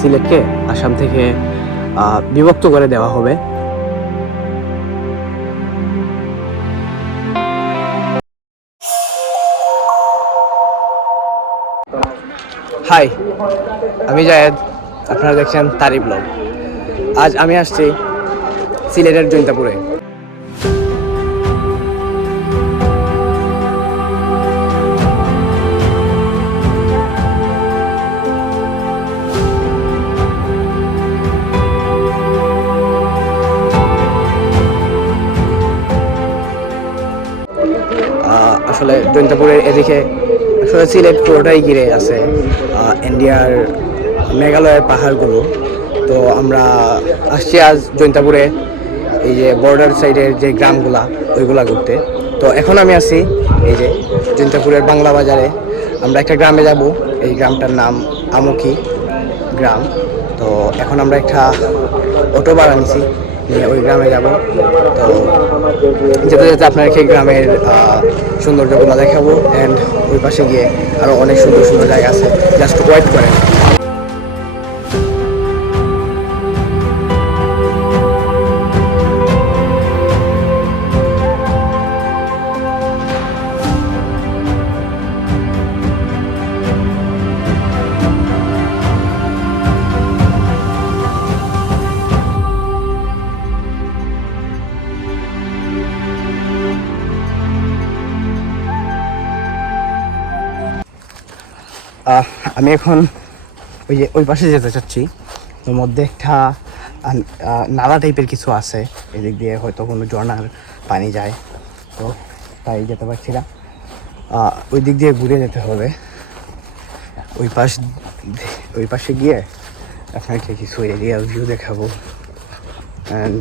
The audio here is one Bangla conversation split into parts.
সিলেটকে আসাম থেকে বিভক্ত করে দেওয়া হবে। হাই, আমি জায়েদ, আপনারা দেখছেন তারি ব্লগ। আজ আমি আসছি সিলেটের জৈন্তাপুরে। আসলে জৈন্তাপুরের এদিকে আসলে সিলেট পুরোটাই ঘিরে আছে ইন্ডিয়ার মেঘালয়ের পাহাড়গুলো। তো আমরা আসছি আজ জৈন্তাপুরে, এই যে বর্ডার সাইডের যে গ্রামগুলা ওইগুলা ঘুরতে। তো এখন আমি আছি এই যে জৈন্তাপুরের বাংলা বাজারে। আমরা একটা গ্রামে যাব, এই গ্রামটার নাম আমুকি গ্রাম। তো এখন আমরা একটা অটো ভাড়া নিছি, নিয়ে ওই গ্রামে যাব। তো যেতে যেতে আপনার সেই গ্রামের সৌন্দর্যগুলো দেখাবো। অ্যান্ড ওই পাশে গিয়ে আরও অনেক সুন্দর সুন্দর জায়গা আছে, জাস্ট ওয়েট করেন। আমি এখন ওই পাশে যেতে চাচ্ছি। ওর মধ্যে একটা নালা টাইপের কিছু আছে, এদিক দিয়ে হয়তো কোনো ঝর্ণার পানি যায়, তো তাই যেতে পারছি না। ওই দিক দিয়ে ঘুরে যেতে হবে। ওই পাশে গিয়ে আপনাকে কিছু এরিয়াল ভিউ দেখাবো। অ্যান্ড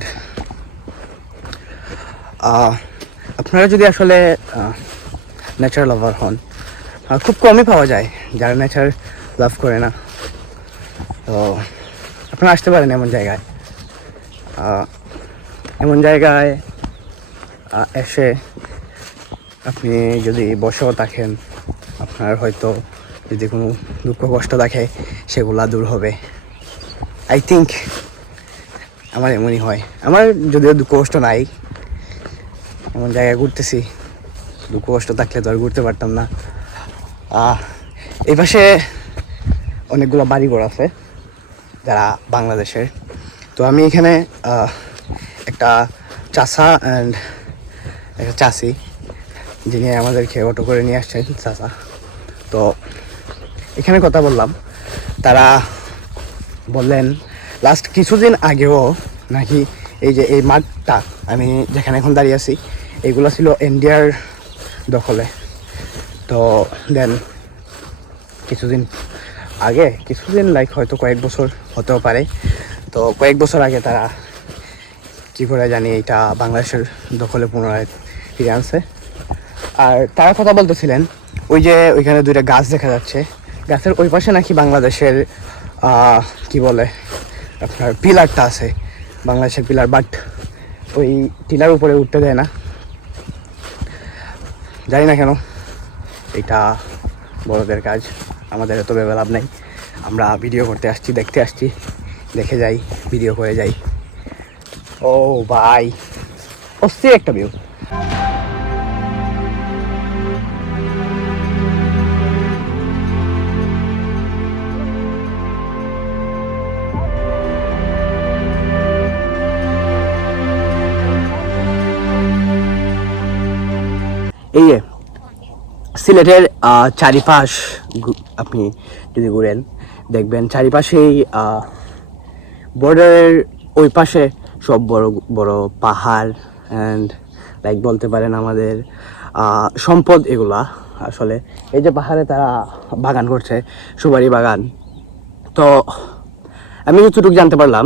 আপনারা যদি আসলে নেচার লাভার হন, খুব কমই পাওয়া যায় যারা নেচার লাভ করে না। তো আপনারা আসতে পারেন এমন জায়গায় এসে আপনি যদি বসেও থাকেন, আপনার হয়তো যদি কোনো দুঃখ কষ্ট থাকে সেগুলা দূর হবে। আই থিঙ্ক আমার এমনই হয়। আমার যদিও দুঃখ কষ্ট নাই, এমন জায়গায় ঘুরতেছি, দুঃখ কষ্ট থাকলে তো আর ঘুরতে পারতাম না। এই পাশে অনেকগুলো বাড়িঘর আছে যারা বাংলাদেশের। তো আমি এখানে একটা চাচা অ্যান্ড একটা চাচি, যিনি আমাদেরকে অটো করে নিয়ে আসছেন চাচা, তো এখানে কথা বললাম। তারা বললেন লাস্ট কিছুদিন আগেও নাকি এই যে এই মাঠটা আমি যেখানে এখন দাঁড়িয়ে আছি, এগুলো ছিল ইন্ডিয়ার দখলে। তো দেন কিছুদিন লাইক হয়তো কয়েক বছর হতেও পারে, তো কয়েক বছর আগে তারা কী করে জানি এটা বাংলাদেশের দখলে পুনরায় ফিরে আনছে। আর তারা কথা বলতেছিলেন ওই যে ওইখানে দুইটা গাছ দেখা যাচ্ছে, গাছের ওই পাশে নাকি বাংলাদেশের কি বলে আপনার পিলারটা আছে, বাংলাদেশের পিলার, বাট ওই টিলার উপরে উঠতে দেয় না। জানি না কেন, এটা বড়দের কাজ, আমাদের এত ভেবে লাভ নেই। আমরা ভিডিও করতে আসছি, দেখতে আসছি, দেখে যাই, ভিডিও করে যাই। ও ভাই, অস্থির একটা ভিউ। এই সিলেটের চারিপাশ আপনি যদি ঘুরেন দেখবেন চারিপাশেই বর্ডারের ওই পাশে সব বড় বড় পাহাড় অ্যান্ড লাইক বলতে পারেন আমাদের সম্পদ এগুলা। আসলে এই যে পাহাড়ে তারা বাগান করছে, সুপারি বাগান। তো আমি যতটুকু জানতে পারলাম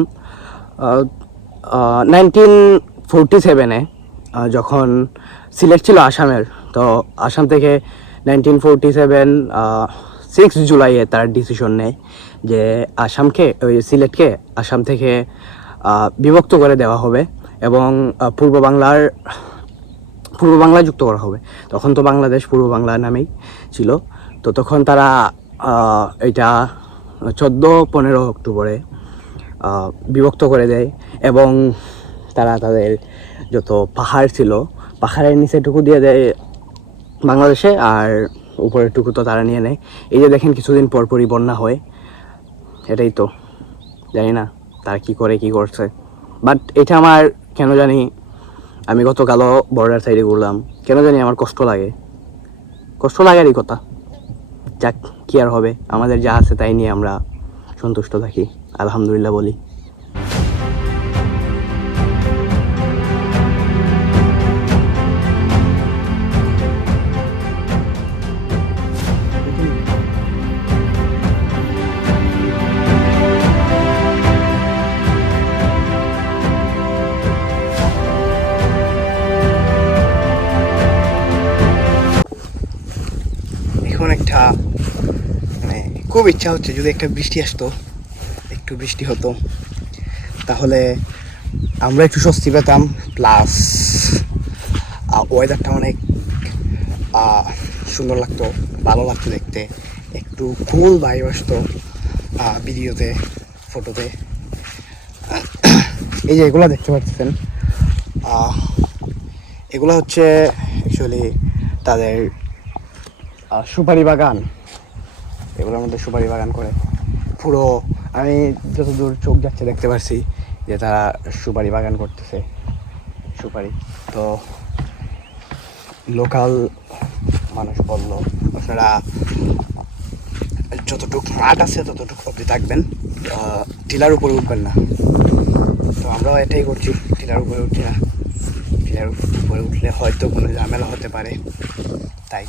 1947-এ যখন সিলেট ছিল আসামের, তো আসাম থেকে 1947 6 জুলাইয়ে তার ডিসিশন নেয় যে ওই সিলেটকে আসাম থেকে বিভক্ত করে দেওয়া হবে এবং পূর্ব বাংলায় যুক্ত করা হবে। তখন তো বাংলাদেশ পূর্ব বাংলা নামেই ছিল। তো তখন তারা এটা 14-15 অক্টোবরে বিভক্ত করে দেয়, এবং তারা তাদের যত পাহাড় ছিল পাহাড়ের নিচেটুকু দিয়ে দেয় বাংলাদেশে, আর উপরের টুকু তো তারা নিয়ে নেয়। এই যে দেখেন কিছুদিন পরপরই বন্যা হয়, এটাই তো জানি না তারা কী করে কী করছে। বাট এটা আমার কেন জানি, আমি গতকালও বর্ডার সাইডে ঘুরলাম, কেন জানি আমার কষ্ট লাগারই কথা। যাক, কী আর হবে, আমাদের যা আছে তাই নিয়ে আমরা সন্তুষ্ট থাকি, আলহামদুলিল্লাহ বলি। এখন একটা মানে খুব ইচ্ছা হচ্ছে যদি একটা বৃষ্টি আসতো, একটু বৃষ্টি হতো, তাহলে আমরা একটু স্বস্তি পেতাম, প্লাস ওয়েদারটা অনেক সুন্দর লাগতো, ভালো লাগতো দেখতে, একটু কুল ভাইব আসতো ভিডিওতে, ফটোতে। এই যে এগুলো দেখতে পাচ্ছেন, এগুলো হচ্ছে অ্যাকচুয়ালি তাদের সুপারি বাগান, এগুলোর মধ্যে সুপারি বাগান করে পুরো, আমি যতদূর চোখ যাচ্ছে দেখতে পাচ্ছি যে তারা সুপারি বাগান করতেছে, সুপারি। তো লোকাল মানুষ বললো আপনারা যতটুকু মাঠ আছে ততটুকু অবধি থাকবেন, টিলার উপরে উঠবেন না। তো আমরাও এটাই করছি, টিলার উপরে উঠছি না, টিলার উপরে উঠলে হয়তো কোনো ঝামেলা হতে পারে, তাই।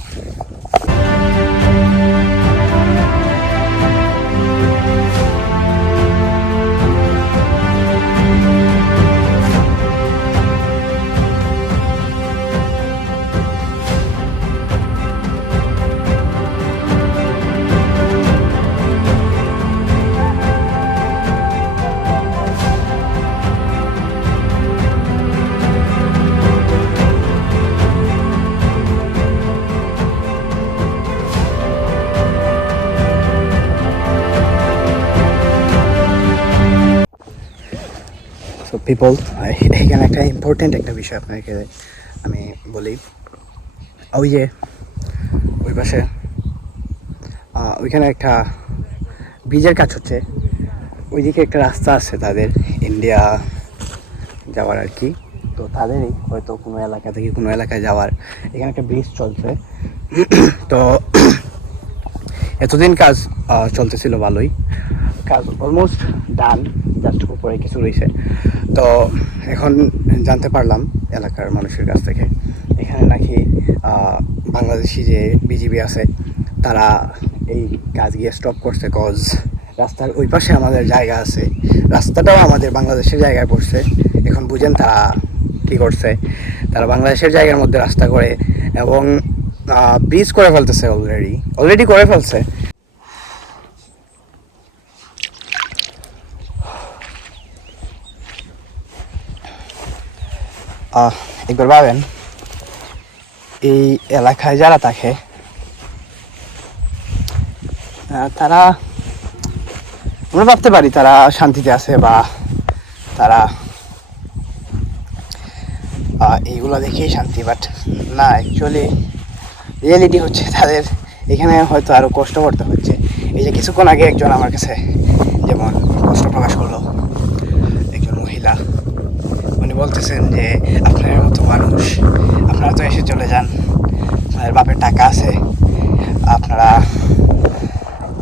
সো পিপল, এখানে একটা ইম্পর্টেন্ট একটা বিষয় আপনাকে আমি বলি, ওই যে ওই পাশে ওইখানে একটা ব্রিজের কাজ হচ্ছে, ওইদিকে একটা রাস্তা আছে তাদের ইন্ডিয়া যাওয়ার আর কি। তো তাদেরই হয়তো কোনো এলাকা থেকে কোনো এলাকায় যাওয়ার, এখানে একটা ব্রিজ চলছে। তো এতদিন কাজ চলতেছিল ভালোই, কাজ অলমোস্ট ডান, জাস্ট উপরে কিছু রয়েছে। তো এখন জানতে পারলাম এলাকার মানুষের কাছ থেকে, এখানে নাকি বাংলাদেশি যে বিজিবি আছে তারা এই কাজ গিয়ে স্টপ করছে, কজ রাস্তার ওই পাশে আমাদের জায়গা আছে, রাস্তাটাও আমাদের বাংলাদেশের জায়গায় পড়ছে। এখন বুঝেন তারা কী করছে, তারা বাংলাদেশের জায়গার মধ্যে রাস্তা করে এবং ব্রিজ করে ফেলতেছে, অলরেডি করে ফেলছে। একবার ভাবেন, এই এলাকায় যারা থাকে তারা, আমরা ভাবতে পারি তারা শান্তিতে আছে বা তারা এইগুলো দেখেই শান্তি, বাট না, অ্যাকচুয়ালি রিয়েলিটি হচ্ছে তাদের এখানে হয়তো আরও কষ্ট করতে হচ্ছে। এই যে কিছুক্ষণ আগে একজন আমার কাছে যেমন কষ্ট প্রকাশ করলো, একজন মহিলা, উনি বলতেছেন যে আপনার মতো মানুষ, আপনারা তো এসে চলে যান, আপনাদের বাপের টাকা আছে, আপনারা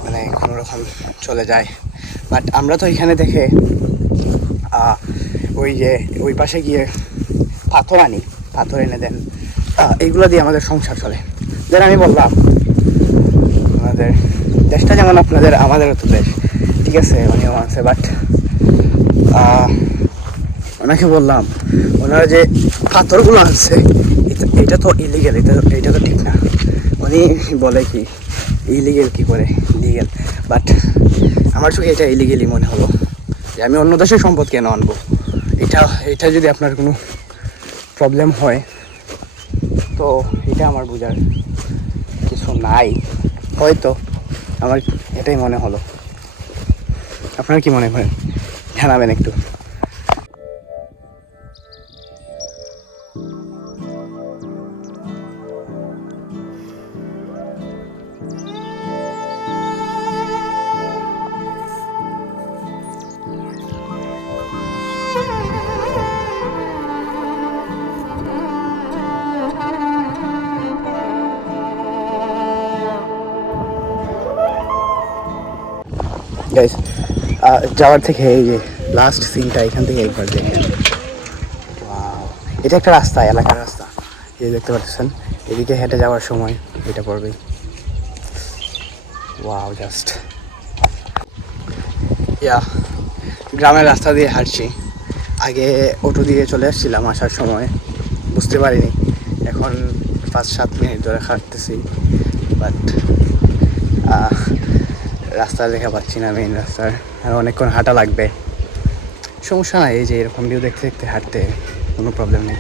মানে কোনো রকম চলে যায়, বাট আমরা তো এখানে দেখে ওই যে ওই পাশে গিয়ে পাথর এনে দেন, এইগুলো দিয়ে আমাদের সংসার চলে। দেন আমি বললাম আমাদের দেশটা যেমন আপনাদের, আমাদেরও তো দেশ, ঠিক আছে, উনিও মানছে, বাট ওনাকে বললাম ওনারা যে পাথরগুলো আনছে এটা তো ইলিগেল, এটা তো ঠিক না। উনি বলে কি ইলিগেল কী করে, লিগেল, বাট আমার চোখে এটা ইলিগেলই মনে হলো, যে আমি অন্য দেশের সম্পদ কেন আনবো। এটা যদি আপনার কোনো প্রবলেম হয় তো এটা আমার বোঝার কিছু নাই, হয়তো আমার এটাই মনে হলো। আপনারা কি মনে করেন জানাবেন একটু। গাইস যাওয়ার থেকে এই যে লাস্ট সিনটা এখান থেকে একবার দেখেন। Wow! এটা একটা রাস্তা, এলাকার রাস্তা, এই দেখতে পাচ্ছেন। এদিকে হেঁটে যাওয়ার সময় এটা পড়বেই। ওয়াও, জাস্ট গ্রামের রাস্তা দিয়ে হাঁটছি। আগে অটো দিয়ে চলে আসছিলাম, আসার সময় বুঝতে পারিনি। এখন 5-7 মিনিট ধরে হাঁটতেছি, বাট রাস্তা দেখা পাচ্ছি না, মেইন রাস্তার। আর অনেকক্ষণ হাঁটা লাগবে। সমস্যা নাই, এই যে এরকম ভিউ দেখতে দেখতে হাঁটতে কোনো প্রবলেম নেই।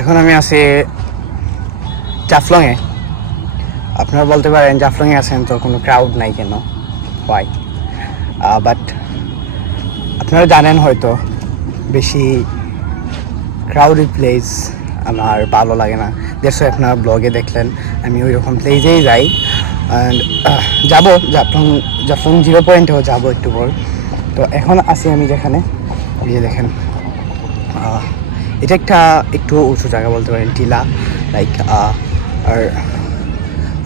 এখন আমি আছি জাফলংয়ে। আপনারা বলতে পারেন জাফলংয়ে আছেন তো কোনো ক্রাউড নাই কেন, হয়। বাট আপনারা জানেন হয়তো বেশি ক্রাউডেড প্লেস আমার ভালো লাগে না। যেসব আপনারা ব্লগে দেখলেন আমি ওই রকম প্লেসেই যাই। অ্যান্ড যাবো জাফলং 0 পয়েন্টেও যাবো একটু পর। তো এখন আছি আমি যেখানে, এই যে দেখেন, এটা একটা একটু উঁচু জায়গা বলতে পারেন, টিলা লাইক। আর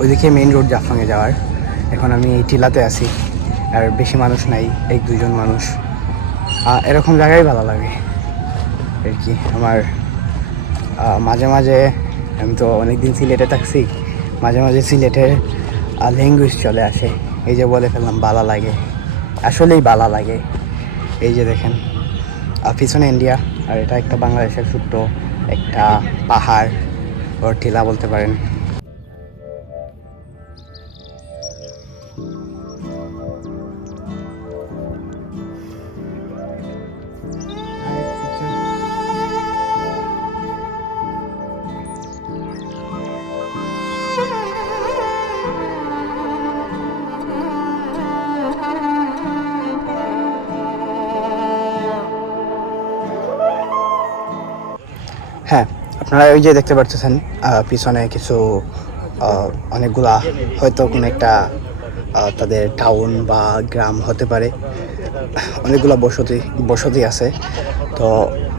ওইদিকে মেইন রোড জাফলংয়ে যাওয়ার। এখন আমি এই টিলাতে আছি, আর বেশি মানুষ নাই, 1-2 জন মানুষ। এরকম জায়গায় ভালো লাগে আর কি আমার। মাঝে মাঝে আমি তো অনেকদিন সিলেটে থাকছি, মাঝে মাঝে সিলেটের ল্যাঙ্গুয়েজ চলে আসে। এই যে বলে ফেললাম বালা লাগে, আসলেই বালা লাগে। এই যে দেখেন পিছনে ইন্ডিয়া, আর এটা একটা বাংলাদেশের ছোট্ট একটা পাহাড় ও টিলা বলতে পারেন। হ্যাঁ, আপনারা ওই যে দেখতে পাচ্ছেন পিছনে কিছু অনেকগুলা হয়তো কোনো একটা তাদের টাউন বা গ্রাম হতে পারে, অনেকগুলা বসতি আছে। তো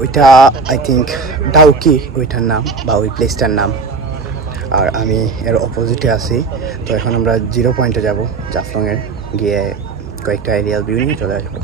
ওইটা আই থিঙ্ক ডাউকি ওইটার নাম, বা ওই প্লেসটার নাম। আর আমি এর অপোজিটে আছি। তো এখন আমরা 0 পয়েন্টে যাব, জাফলংয়ের, গিয়ে কয়েকটা এরিয়াল ভিউ নিয়ে চলে আসবো।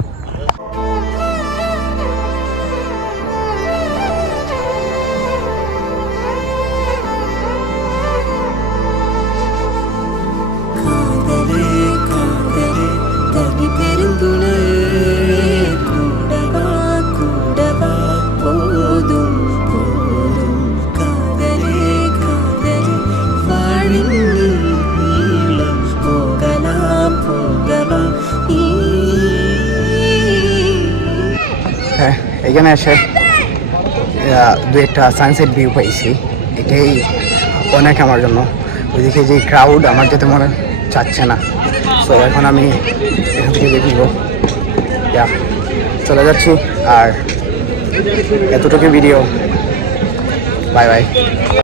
হ্যাঁ, এখানে এসে 2-একটা সানসেট ভিউ পাইছি, এটাই অনেক আমার জন্য। ওইদিকে যে ক্রাউড, আমার যেতে মনে চাচ্ছে না। সো এখন আমি এখান থেকে দেখব, চলে যাচ্ছি। আর এতটুকু ভিডিও, বাই বাই।